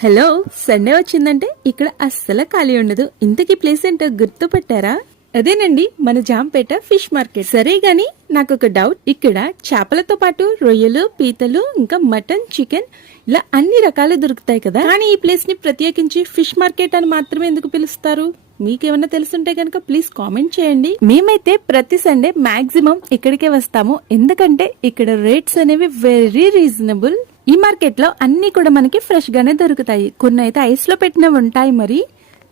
Hello Sunday వచ్చిందంటే ఇక్కడ అస్సలు ఖాళీ ఉండదు. ఇంతకీ ప్లేస్ ఏంటో గుర్తుపట్టారా? అదేనండి మన జాంపేట ఫిష్ మార్కెట్. సరే గాని నాకు ఒక డౌట్. ఇక్కడ చేపలతో పాటు రొయ్యలు పీతలు ఇంకా మటన్ చికెన్ ఇలా అన్ని రకాలు దొరుకుతాయి కదా. కానీ ఈ ప్లేస్ని ప్రత్యేకించి ఫిష్ మార్కెట్ అని మాత్రమే ఎందుకు పిలుస్తారు? మీకేమన్నా తెలుసుంటే కనుక ప్లీజ్ కామెంట్ చేయండి. మేమైతే ప్రతి సండే మాక్సిమం ఇక్కడికే వస్తాము. ఎందుకంటే ఇక్కడ రేట్స్ అనేవి వెరీ రీజనబుల్. ఈ మార్కెట్లో అన్నీ అన్ని కూడా మనకి ఫ్రెష్గానే దొరుకుతాయి. కొన్ని అయితే ఐస్లో పెట్టినవి ఉంటాయి మరి.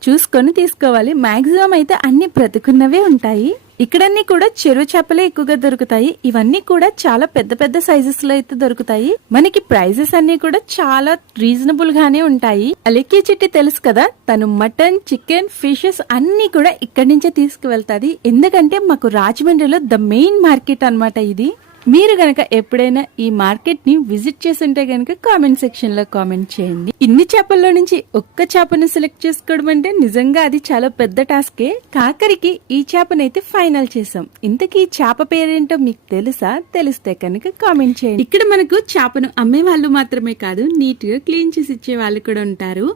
చూసుకొని తీసుకోవాలి. మాక్సిమం అయితే అన్ని బ్రతుకున్నవే ఉంటాయి. ఇక్కడన్నీ కూడా చెరువు చేపలే ఎక్కువగా దొరుకుతాయి. ఇవన్నీ కూడా చాలా పెద్ద పెద్ద సైజెస్లో అయితే దొరుకుతాయి. మనకి ప్రైజెస్ అన్ని కూడా చాలా రీజనబుల్ గానే ఉంటాయి. అలెక్కి చిట్టి తెలుసు కదా తను మటన్ చికెన్ ఫిషెస్ అన్ని కూడా ఇక్కడి నుంచే తీసుకువెళ్తాది. ఎందుకంటే మాకు రాజమండ్రిలో ద మెయిన్ మార్కెట్ అన్నమాట ఇది. మీరు గనక ఎప్పుడైనా ఈ మార్కెట్ని విజిట్ చేస్తుంటే గనక కామెంట్ సెక్షన్లో కామెంట్ చేయండి. ఇన్ని చేపల్లో నుంచి ఒక్క చేపను సెలెక్ట్ చేసుకోవడం అంటే నిజంగా అది చాలా పెద్ద టాస్కే. కాకరికి ఈ చేపనైతే ఫైనల్ చేసాం ఇంతకీ ఈ చేప పేరేంటో మీకు తెలుసా? తెలిస్తే కనుక కామెంట్ చేయండి. ఇక్కడ మనకు చేపను అమ్మే వాళ్ళు మాత్రమే కాదు నీట్గా క్లీన్ చేసి ఇచ్చే వాళ్ళు కూడా ఉంటారు.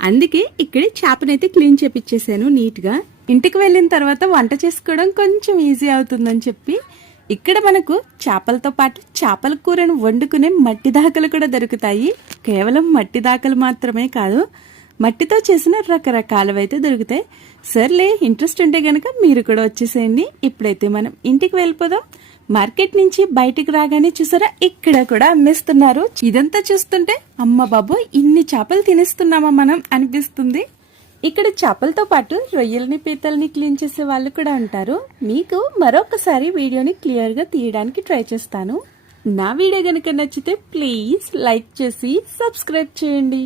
అందుకే ఇక్కడే చేపనైతే క్లీన్ చేపిచ్చేసాను నీట్గా ఇంటికి వెళ్ళిన తర్వాత వంట చేసుకోవడం కొంచెం ఈజీ అవుతుందని చెప్పి ఇక్కడ మనకు చేపలతో పాటు చేపల కూరను వండుకునే మట్టి దాకలు కూడా దొరుకుతాయి. కేవలం మట్టి దాకలు మాత్రమే కాదు మట్టితో చేసిన రకరకాలవైతే అయితే దొరుకుతాయి. సర్లే ఇంట్రెస్ట్ ఉంటే గనక మీరు కూడా వచ్చేసేయండి. ఇప్పుడైతే మనం ఇంటికి వెళ్ళిపోదాం. మార్కెట్ నుంచి బయటికి రాగానే చూసారా? ఇక్కడ కూడా అమ్మేస్తున్నారు. ఇదంతా చూస్తుంటే అమ్మ బాబు ఇన్ని చేపలు తినేస్తున్నామా మనం అనిపిస్తుంది. ఇక్కడ చేపలతో పాటు రొయ్యల్ని పీతల్ని క్లీన్ చేసే వాళ్ళు కూడా ఉంటారు. మీకు మరొకసారి వీడియోని క్లియర్గా తీయడానికి ట్రై చేస్తాను. నా వీడియో గనుక నచ్చితే ప్లీజ్ లైక్ చేసి సబ్స్క్రైబ్ చేయండి.